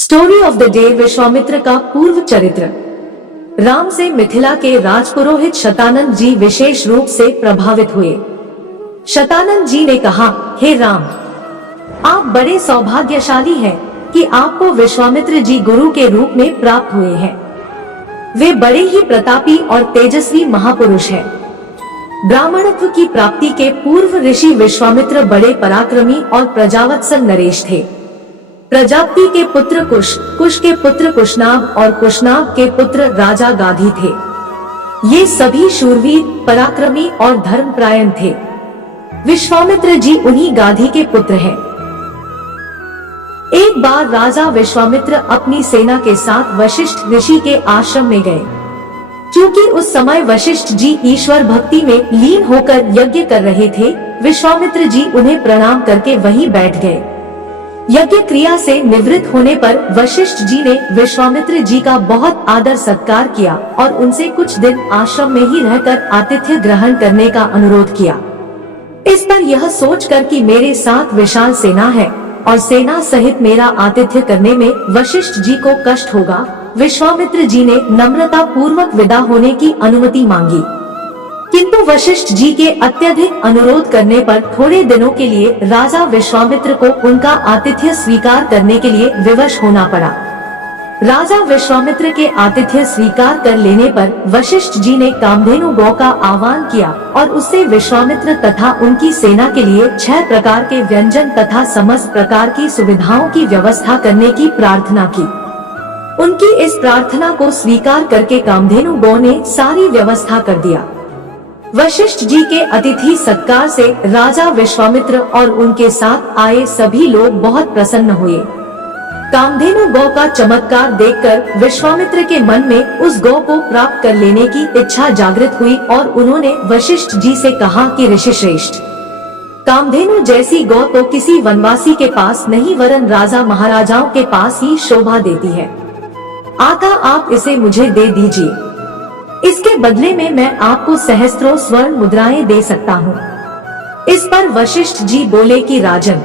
Story of the day. Vishwamitra का पूर्व चरित्र। राम से मिथिला के राजपुरोहित शतानंद जी विशेष रूप से प्रभावित हुए। शतानंद जी ने कहा, हे राम, आप बड़े सौभाग्यशाली हैं कि आपको विश्वामित्र जी गुरु के रूप में प्राप्त हुए हैं। वे बड़े ही प्रतापी और तेजस्वी महापुरुष हैं। ब्राह्मणत्व की प्राप्ति के पूर्व ऋषि विश्वामित्र बड़े पराक्रमी और प्रजावत्सल नरेश थे। प्रजापति के पुत्र कुश, कुश के पुत्र कुशनाभ और कुशनाभ के पुत्र राजा गाधी थे। ये सभी शूरवीर, पराक्रमी और धर्मपरायण थे। विश्वामित्र जी उन्हीं गाधी के पुत्र हैं। एक बार राजा विश्वामित्र अपनी सेना के साथ वशिष्ठ ऋषि के आश्रम में गए। क्योंकि उस समय वशिष्ठ जी ईश्वर भक्ति में लीन होकर यज्ञ कर रहे थे, विश्वामित्र जी उन्हें प्रणाम करके वहीं बैठ गए। यज्ञ क्रिया से निवृत्त होने पर वशिष्ठ जी ने विश्वामित्र जी का बहुत आदर सत्कार किया और उनसे कुछ दिन आश्रम में ही रहकर आतिथ्य ग्रहण करने का अनुरोध किया। इस पर यह सोचकर कि मेरे साथ विशाल सेना है और सेना सहित मेरा आतिथ्य करने में वशिष्ठ जी को कष्ट होगा, विश्वामित्र जी ने नम्रता पूर्वक विदा होने की अनुमति मांगी। किंतु वशिष्ठ जी के अत्यधिक अनुरोध करने पर थोड़े दिनों के लिए राजा विश्वामित्र को उनका आतिथ्य स्वीकार करने के लिए विवश होना पड़ा। राजा विश्वामित्र के आतिथ्य स्वीकार कर लेने पर वशिष्ठ जी ने कामधेनु गौ का आह्वान किया और उससे विश्वामित्र तथा उनकी सेना के लिए 6 प्रकार के व्यंजन तथा समस्त प्रकार की सुविधाओं की व्यवस्था करने की प्रार्थना की। उनकी इस प्रार्थना को स्वीकार करके कामधेनु गौ ने सारी व्यवस्था कर दिया। वशिष्ठ जी के अतिथि सत्कार से राजा विश्वामित्र और उनके साथ आए सभी लोग बहुत प्रसन्न हुए। कामधेनु गौ का चमत्कार देखकर विश्वामित्र के मन में उस गौ को प्राप्त कर लेने की इच्छा जागृत हुई और उन्होंने वशिष्ठ जी से कहा कि ऋषि श्रेष्ठ, कामधेनु जैसी गौ तो किसी वनवासी के पास नहीं वरन राजा महाराजाओं के पास ही शोभा देती है। आका, आप इसे मुझे दे दीजिए। इसके बदले में मैं आपको सहस्त्रों स्वर्ण मुद्राएं दे सकता हूँ। इस पर वशिष्ठ जी बोले कि राजन,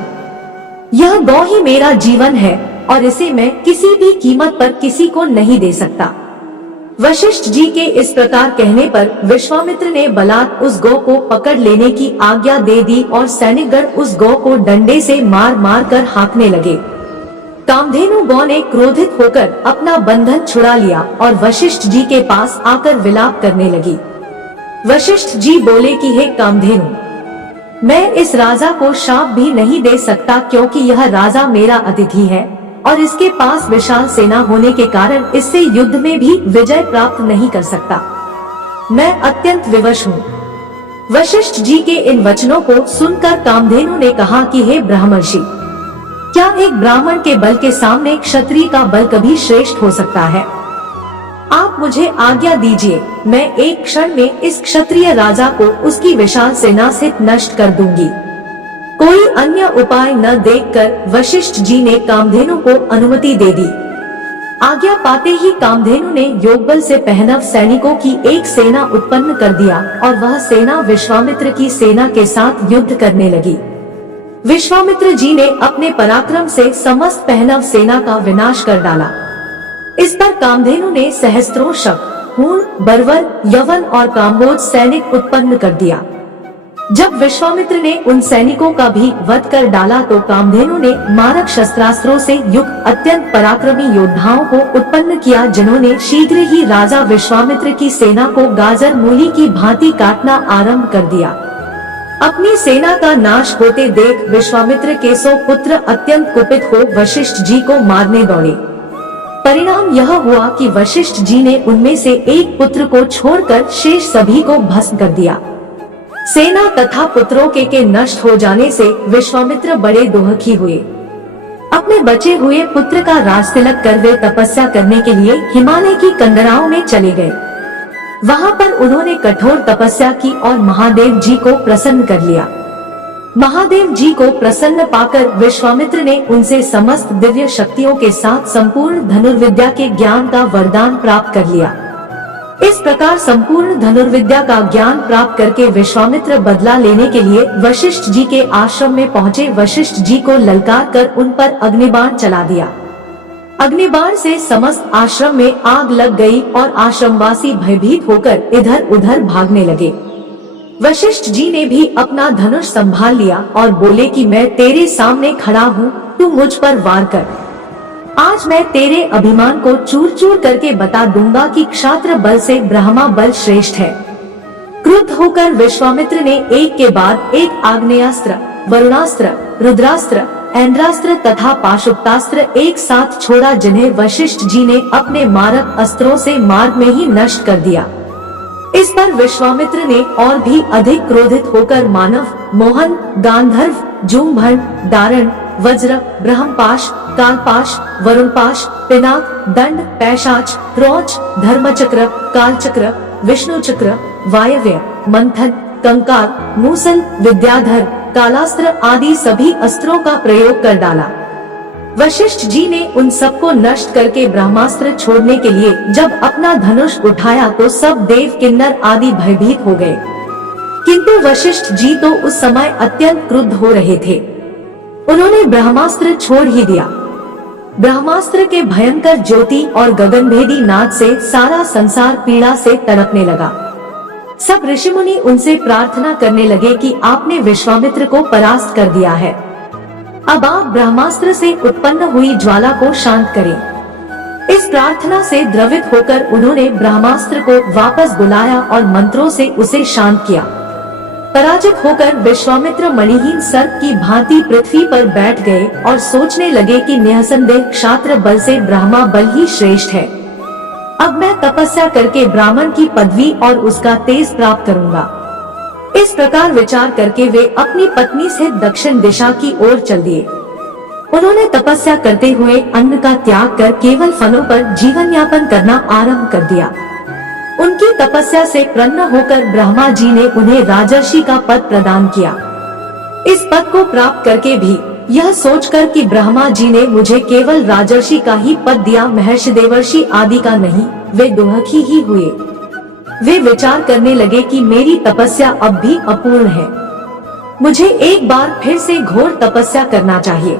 यह गौ ही मेरा जीवन है और इसे मैं किसी भी कीमत पर किसी को नहीं दे सकता। वशिष्ठ जी के इस प्रकार कहने पर विश्वामित्र ने बलात् उस गौ को पकड़ लेने की आज्ञा दे दी और सैनिकगण उस गौ को डंडे से मार मार कर हाँकने लगे। कामधेनु गौ ने क्रोधित होकर अपना बंधन छुड़ा लिया और वशिष्ठ जी के पास आकर विलाप करने लगी। वशिष्ठ जी बोले कि हे कामधेनु, मैं इस राजा को शाप भी नहीं दे सकता क्योंकि यह राजा मेरा अतिथि है और इसके पास विशाल सेना होने के कारण इससे युद्ध में भी विजय प्राप्त नहीं कर सकता। मैं अत्यंत विवश हूँ। वशिष्ठ जी के इन वचनों को सुनकर कामधेनु ने कहा कि हे ब्रह्मर्षि, क्या एक ब्राह्मण के बल के सामने क्षत्रिय का बल कभी श्रेष्ठ हो सकता है? आप मुझे आज्ञा दीजिए, मैं एक क्षण में इस क्षत्रिय राजा को उसकी विशाल सेना से नष्ट कर दूंगी। कोई अन्य उपाय न देखकर वशिष्ठ जी ने कामधेनु को अनुमति दे दी। आज्ञा पाते ही कामधेनु ने योगबल से पहनव सैनिकों की एक सेना उत्पन्न कर दिया और वह सेना विश्वामित्र की सेना के साथ युद्ध करने लगी। विश्वामित्र जी ने अपने पराक्रम से समस्त पहनव सेना का विनाश कर डाला। इस पर कामधेनु ने सहस्त्रों शक, हूण, बर्वर, यवन और काम्बोज सैनिक उत्पन्न कर दिया। जब विश्वामित्र ने उन सैनिकों का भी वध कर डाला तो कामधेनु ने मारक शस्त्रास्त्रों से युक्त अत्यंत पराक्रमी योद्धाओं को उत्पन्न किया, जिन्होंने शीघ्र ही राजा विश्वामित्र की सेना को गाजर मूली की भांति काटना आरंभ कर दिया। अपनी सेना का नाश होते देख विश्वामित्र के 100 पुत्र अत्यंत कुपित हो वशिष्ठ जी को मारने दौड़े। परिणाम यह हुआ कि वशिष्ठ जी ने उनमें से एक पुत्र को छोड़कर शेष सभी को भस्म कर दिया। सेना तथा पुत्रों के नष्ट हो जाने से विश्वामित्र बड़े दुखी हुए। अपने बचे हुए पुत्र का राजतिलक कर वे तपस्या करने के लिए हिमालय की कंदराओं में चले गए। वहां पर उन्होंने कठोर तपस्या की और महादेव जी को प्रसन्न कर लिया। महादेव जी को प्रसन्न पाकर विश्वामित्र ने उनसे समस्त दिव्य शक्तियों के साथ संपूर्ण धनुर्विद्या के ज्ञान का वरदान प्राप्त कर लिया। इस प्रकार संपूर्ण धनुर्विद्या का ज्ञान प्राप्त करके विश्वामित्र बदला लेने के लिए वशिष्ठ जी के आश्रम में पहुँचे। वशिष्ठ जी को ललकार कर उन पर अग्निबाण चला दिया। अग्निबाण से समस्त आश्रम में आग लग गई और आश्रमवासी भयभीत होकर इधर उधर भागने लगे। वशिष्ठ जी ने भी अपना धनुष संभाल लिया और बोले कि मैं तेरे सामने खड़ा हूँ, तू मुझ पर वार कर। आज मैं तेरे अभिमान को चूर चूर करके बता दूंगा कि क्षात्र बल से ब्रह्मा बल श्रेष्ठ है। क्रुद्ध होकर विश्वामित्र ने एक के बाद एक आग्नेयास्त्र, वरुणास्त्र, रुद्रास्त्र, ऐन्द्रास्त्र तथा पाशुपतास्त्र एक साथ छोड़ा, जिन्हें वशिष्ठ जी ने अपने मारक अस्त्रों से मार्ग में ही नष्ट कर दिया। इस पर विश्वामित्र ने और भी अधिक क्रोधित होकर मानव, मोहन, गांधर्व, जुम्भन, दारण, वज्र, ब्रह्मपाश, कालपाश, वरुणपाश, पिनाक, दंड, पैशाच, क्रोच, धर्मचक्र, कालचक्र, विष्णुचक्र, वायव्य, मंथन, कंकाल, मूसल, विद्याधर, कालास्त्र आदि सभी अस्त्रों का प्रयोग कर डाला। वशिष्ठ जी ने उन सबको नष्ट करके ब्रह्मास्त्र छोड़ने के लिए जब अपना धनुष उठाया तो सब देव, किन्नर आदि भयभीत हो गए। किंतु वशिष्ठ जी तो उस समय अत्यंत क्रुद्ध हो रहे थे। उन्होंने ब्रह्मास्त्र छोड़ ही दिया। ब्रह्मास्त्र के भयंकर ज्योति और गगनभेदी नाद से सारा संसार पीड़ा से तड़पने लगा। सब ऋषि मुनि उनसे प्रार्थना करने लगे कि आपने विश्वामित्र को परास्त कर दिया है, अब आप ब्रह्मास्त्र से उत्पन्न हुई ज्वाला को शांत करें। इस प्रार्थना से द्रवित होकर उन्होंने ब्रह्मास्त्र को वापस बुलाया और मंत्रों से उसे शांत किया। पराजित होकर विश्वामित्र मणिहीन सर्प की भांति पृथ्वी पर बैठ गए और सोचने लगे कि निःसंदेह क्षात्र बल से ब्रह्मा बल ही श्रेष्ठ है। अब मैं तपस्या करके ब्राह्मण की पदवी और उसका तेज प्राप्त करूंगा। इस प्रकार विचार करके वे अपनी पत्नी से दक्षिण दिशा की ओर चल दिए। उन्होंने तपस्या करते हुए अन्न का त्याग कर केवल फलों पर जीवन यापन करना आरंभ कर दिया। उनकी तपस्या से प्रसन्न होकर ब्रह्मा जी ने उन्हें राजर्षि का पद प्रदान किया। इस पद को प्राप्त करके भी यह सोचकर कि ब्रह्मा जी ने मुझे केवल राजर्षि का ही पद दिया, महर्षि देवर्षि आदि का नहीं, वे दुखी ही हुए। वे विचार करने लगे कि मेरी तपस्या अब भी अपूर्ण है, मुझे एक बार फिर से घोर तपस्या करना चाहिए।